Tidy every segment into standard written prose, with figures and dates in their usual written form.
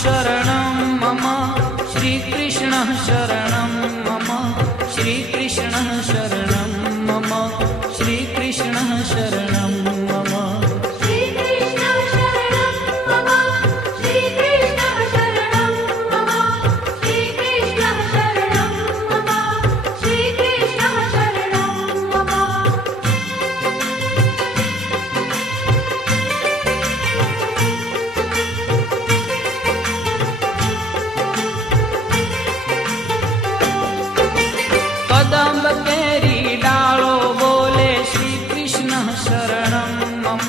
शरणं मम श्रीकृष्णः शरणं मम श्रीकृष्णः शरणं मम श्रीकृष्णः शरणं मम कदम्ब केरी डालो बोले श्री कृष्ण शरणं मम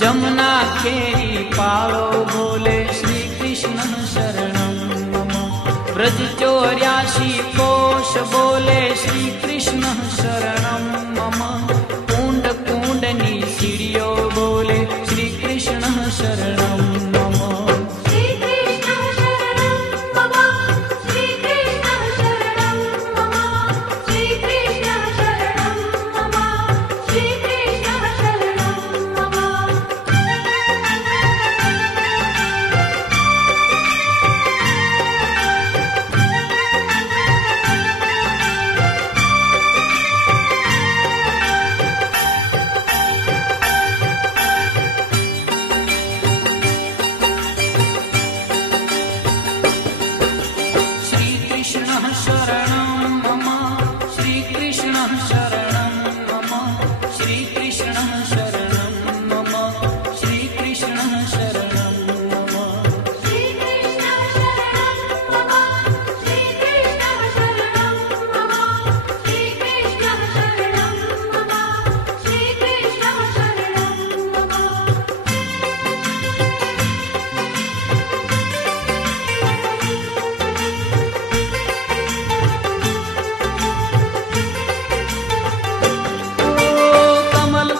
जमुना केरी पालो बोले श्री कृष्ण शरणं मम ब्रज 84 कोश बोले श्री कृष्ण शरणं मम कुंड कुंडनी सीढ़ियों बोले श्री कृष्ण शरणं मम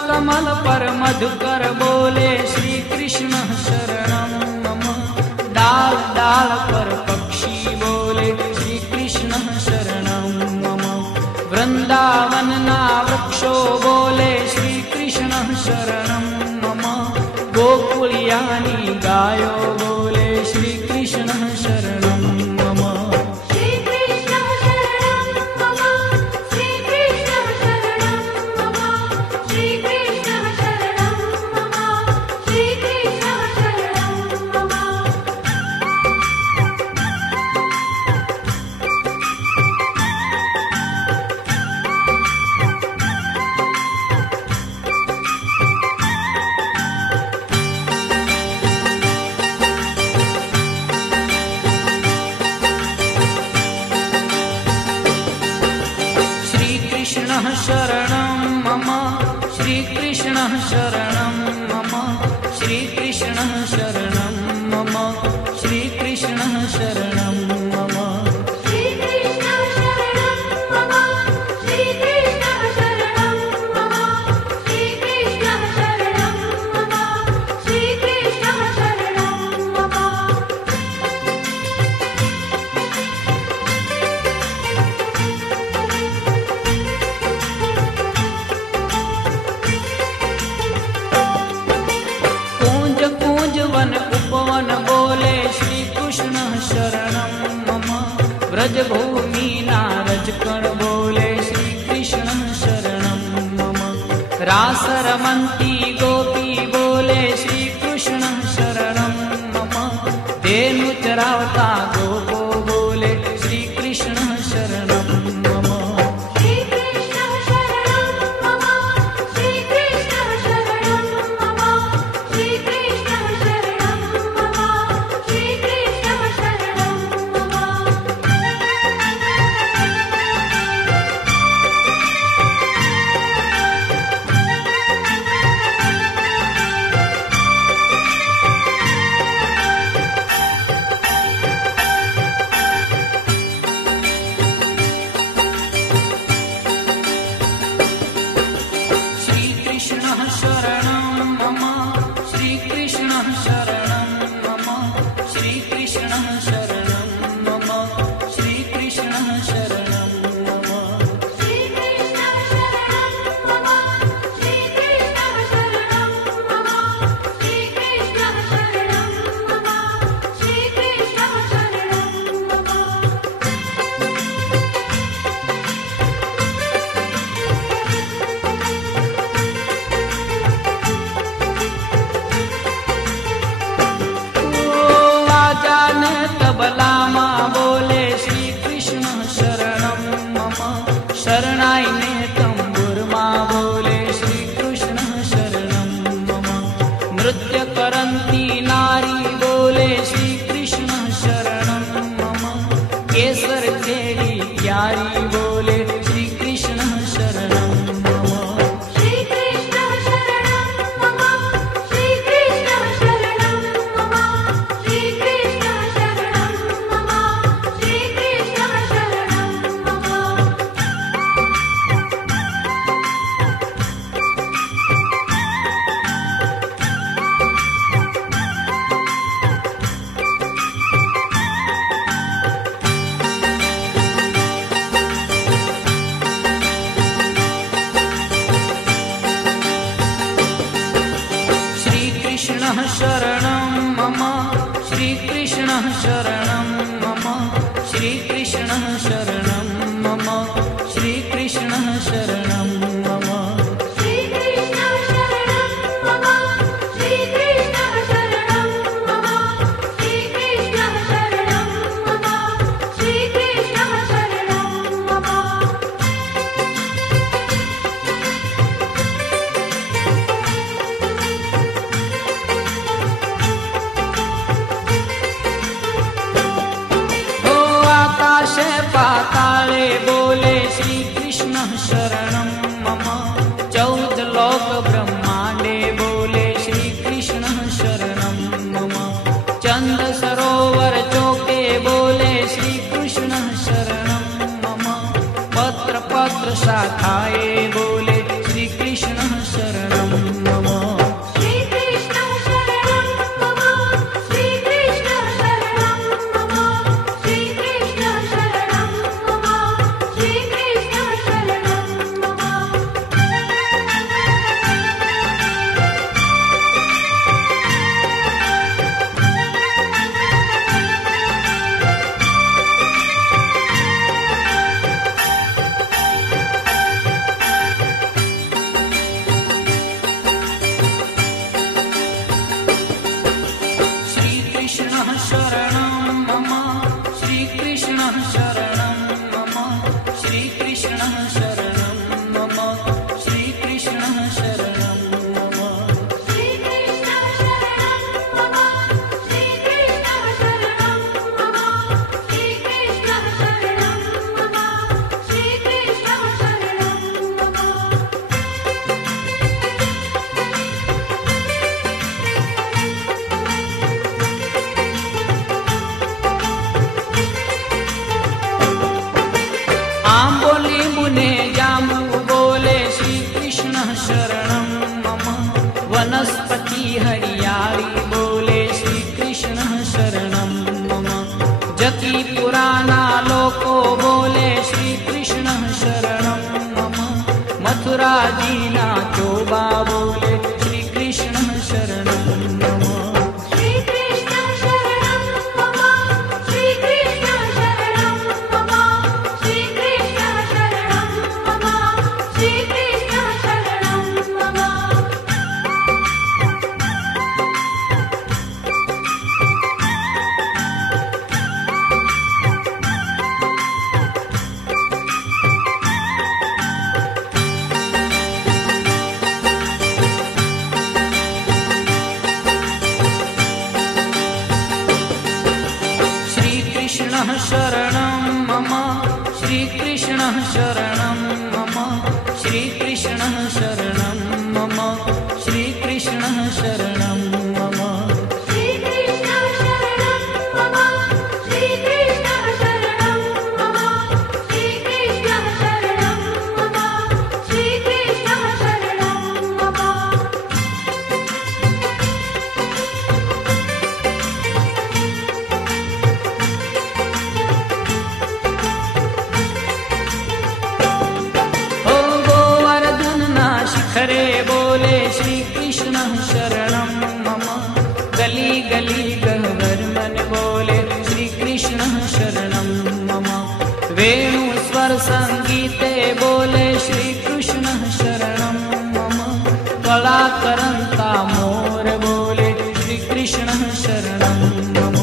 कमल पर मधुकर बोले श्री कृष्ण शरणं मम डाल डाल पर पक्षी बोले श्री कृष्ण शरणं मम वृंदावन ना वृक्षो बोले श्री कृष्ण शरणं मम गोकुलियानी गायो बोले श्री कृष्ण शरणं मम शरणं मम श्रीकृष्णः शरणं मम श्रीकृष्णः शरणं मम श्रीकृष्णः शरणं मम उपवन बोले श्री कृष्ण शरणं मम ब्रजभूमि नारजकण बोले श्री कृष्ण शरणं मम रास रमन्ती गोपी बोले श्री कृष्ण शरणं मम धेनु चरावता गोपो बोले श्री कृष्ण शरणं मम शरणं मम श्रीकृष्णः शरणं मम श्रीकृष्णः शरणं मम श्रीकृष्णः शरणं मम पाताले बोले श्री कृष्ण शरणं मम 14 लोक ब्रह्मांडे बोले श्री कृष्ण शरणं मम चंद सरोवर चौके बोले श्री कृष्ण शरणं मम पत्र पत्र शाखाए बोले श्री कृष्ण शरणं मम वनस्पति हरियाली बोले श्री कृष्ण शरणं मम जति पुराना लोको बोले श्री कृष्ण शरणं मम मथुरा जीना चोबा बोले श्री कृष्ण शरणं मम शरणं मम श्रीकृष्णः शरणं मम श्रीकृष्णः शरणं मम श्रीकृष्णः शरणं मम हरे बोले श्री कृष्ण शरणं मम गली गली गहवर मन बोले श्री कृष्ण शरणं मम वेणु स्वर संगीते बोले श्री कृष्ण शरणं मम कला करंता मोर बोले श्री कृष्ण शरणं मम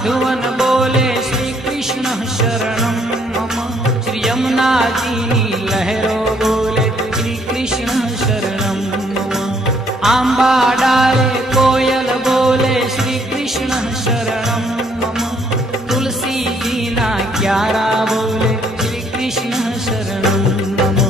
माधवन बोले श्री कृष्ण शरणं मम। श्री यमुना जीनी लहरो बोले श्री कृष्ण शरणं मम। आंबा डाले कोयल बोले श्री कृष्ण शरणं मम। तुलसी जीना क्यारा बोले श्री कृष्ण शरणं मम।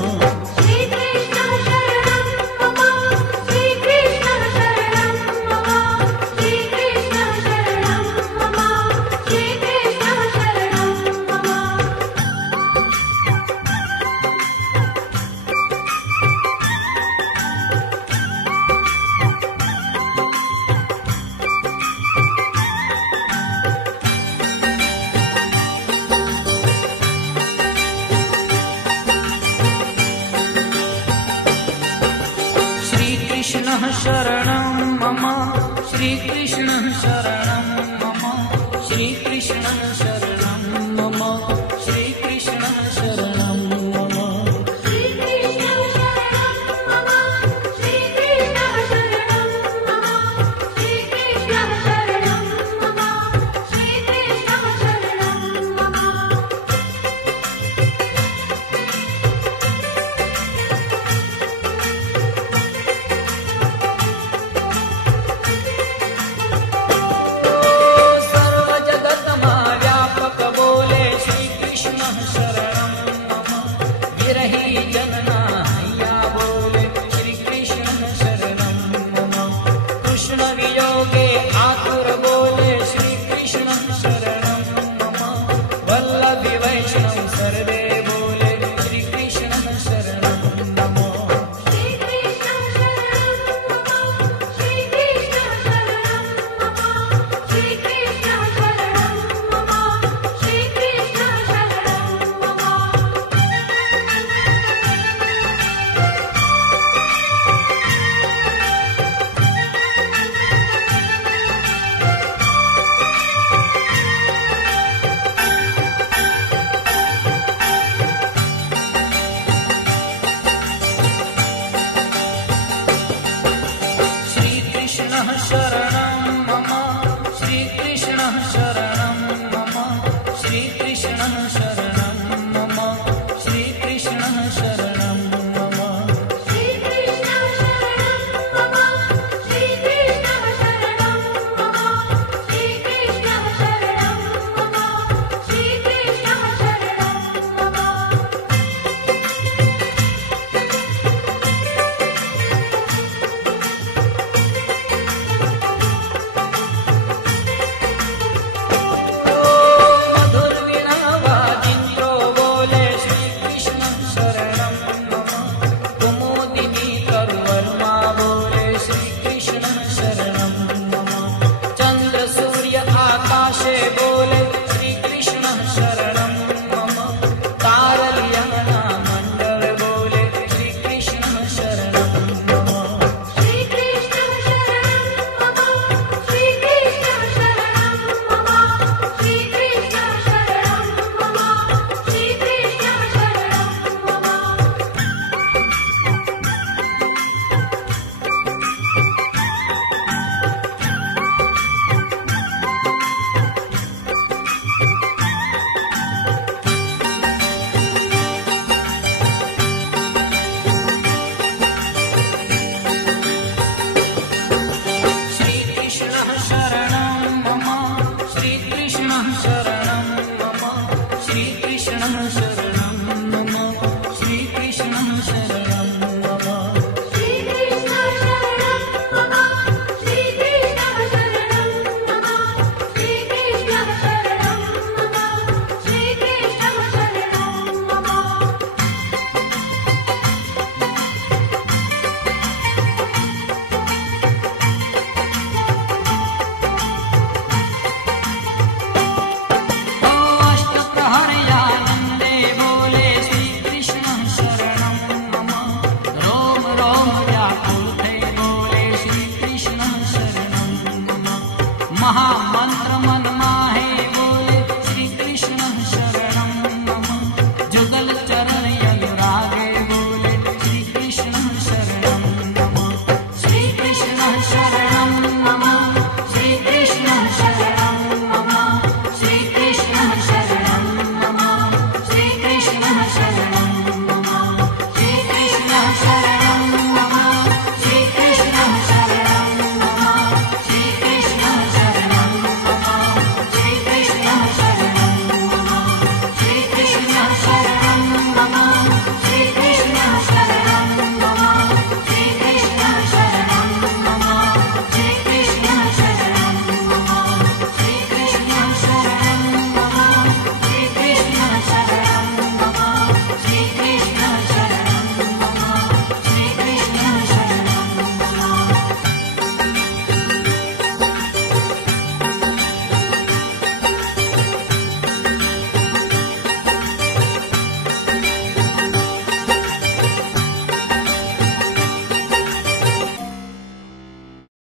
कृष्ण शरणं मम। श्री कृष्ण शरणं मम। श्री कृष्ण शरणं मम। श्री कृष्ण शरणं मम। श्री कृष्ण शरणं मम। श्री कृष्ण शरणं मम। श्री कृष्ण शरणं मम। श्री कृष्ण शरणं मम। महा